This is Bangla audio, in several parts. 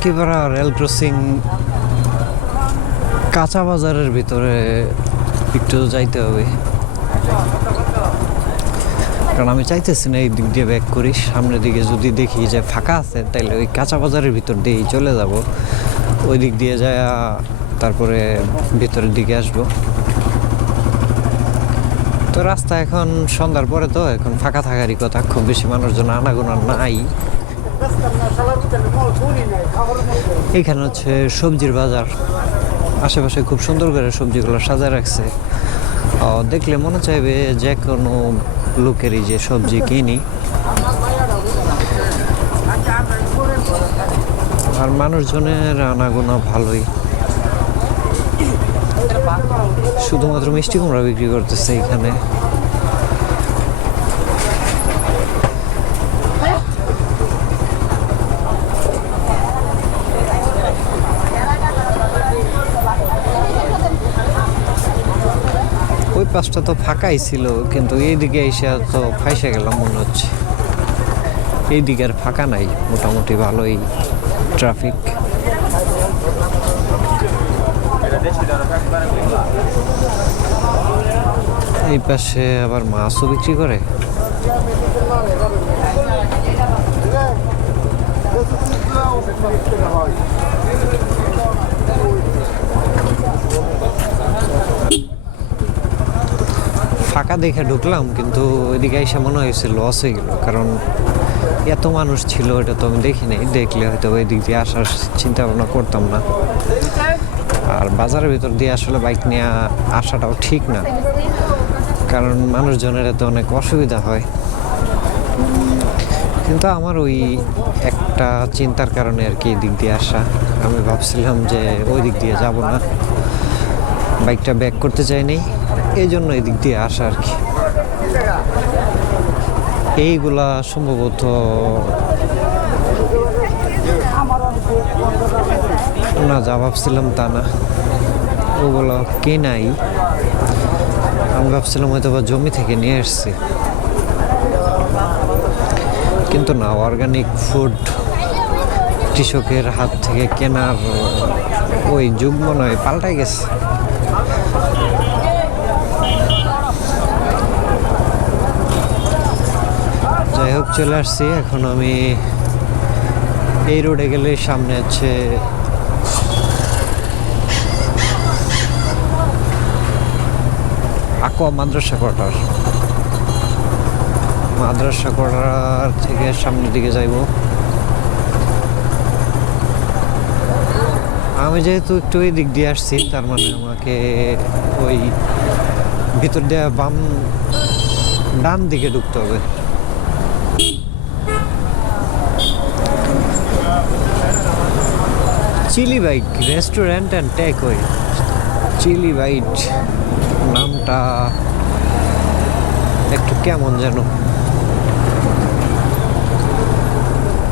টঙ্কিপাড়া রেল ক্রসিং কাঁচা বাজারের ভিতরে একটু যাইতে হবে, কারণ আমি চাইতেছি না এই দিক দিয়ে ব্যাক করি। সামনের দিকে যদি দেখি যে ফাঁকা আছে তাহলে ওই কাঁচা বাজারের ভিতর দিয়েই চলে যাব, ওই দিক দিয়ে যায় তারপরে ভিতরের দিকে আসবো। তো রাস্তা এখন সন্ধ্যার পরে, তো এখন ফাঁকা থাকারই কথা, খুব বেশি মানুষজন আনাগোনা নাই। এখানে হচ্ছে সবজির বাজার, আশেপাশে খুব সুন্দর করে সবজিগুলো সাজায় রাখছে। দেখলে মনে চাইবে যে কোনো লোকেরই যে সবজি কিনি। আর মানুষজনের আনাগোনা ভালোই, শুধুমাত্র মিষ্টি কুমড়া বিক্রি করতেছে এখানে। ওই পাশটা তো ফাঁকাই ছিল, কিন্তু এইদিকে এসে তো ফাইসে গেলাম মনে হচ্ছে। এইদিকে আর ফাঁকা নাই, মোটামুটি ভালোই ট্রাফিক। এই পাশে আবার মাছও বিক্রি করে। ফাঁকা দেখে ঢুকলাম, কিন্তু ওইদিকে এসে মনে হয়েছে লস হয়ে গেল, কারণ এত মানুষ ছিল এটা তো আমি দেখি নাই। দেখলে হয়তো ওই দিক দিয়ে আসার চিন্তা ভাবনা করতাম না। আর বাজারের ভিতর দিয়ে আসলে বাইক নিয়ে আসাটাও ঠিক না, কারণ মানুষজনের এত অনেক অসুবিধা হয়। কিন্তু আমার ওই একটা চিন্তার কারণে আর কি দিক দিয়ে আসা। আমি ভাবছিলাম যে ওই দিক দিয়ে যাব না, বাইকটা ব্যাক করতে চাইনি, এই জন্য এই দিক দিয়ে আসা আর কি। এইগুলা সম্ভবত না, যা ভাবছিলাম তা না, ওগুলো কেনাই। আমি ভাবছিলাম হয়তো বা জমি থেকে নিয়ে এসছি, কিন্তু না, অর্গানিক ফুড কৃষকের হাত থেকে কেনার ওই যুগ মনে হয় পাল্টাই গেছে। যাই হোক, চলে আসছি এখন। আমি এই রোডে গেলে সামনে হচ্ছে আকোয়া মাদ্রাসা কোয়ার্টার। মাদ্রাসা কোয়ার্টার থেকে সামনের দিকে যাইব। আমি যেহেতু একটু এই দিক দিয়ে আসছি, তার মানে আমাকে ওই ভিতর দিয়ে ডান দিকে ঢুকতে হবে। Chilli Bite restaurant and takeaway. Chilli Bite নামটা একটু কেমন যেন।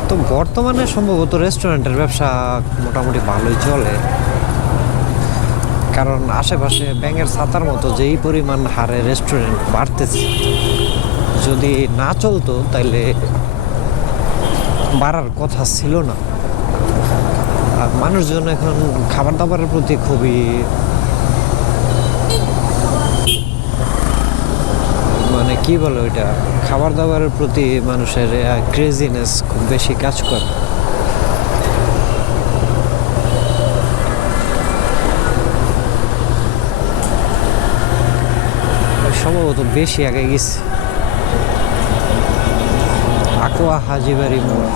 তো বর্তমানে সম্ভবত রেস্টুরেন্টের ব্যবসা মোটামুটি ভালোই চলে, কারণ আশেপাশে ব্যাঙের ছাতার মতো যেই পরিমাণ হারে রেস্টুরেন্ট বাড়তেছে, যদি না চলতো তাইলে বাড়ার কথা ছিল না। আর মানুষজন এখন খাবার দাবারের প্রতি খুবই মানে কি বলে ওইটা, খাবার দাবারের প্রতি মানুষের ক্রেজিনেস খুব বেশি কাজ করে। সম্ভবত বেশি আগে গেছি। আকোয়া হাজিবাড়ি মোড়।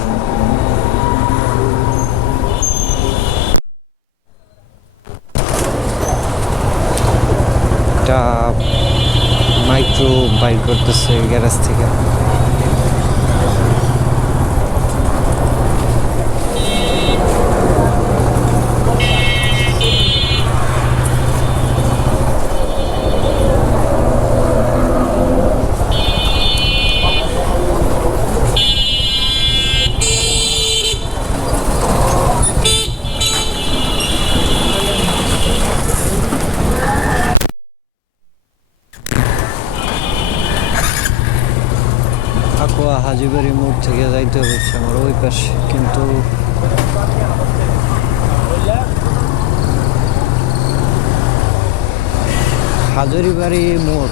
একটা মাইক্রো বাইক করতেছে গ্যারেজ থেকে। কাকুয়া হাজিবাড়ি মোড় থেকে যাইতে হচ্ছে আমার ওই পাশে, কিন্তু হাজারিবাড়ি মোড়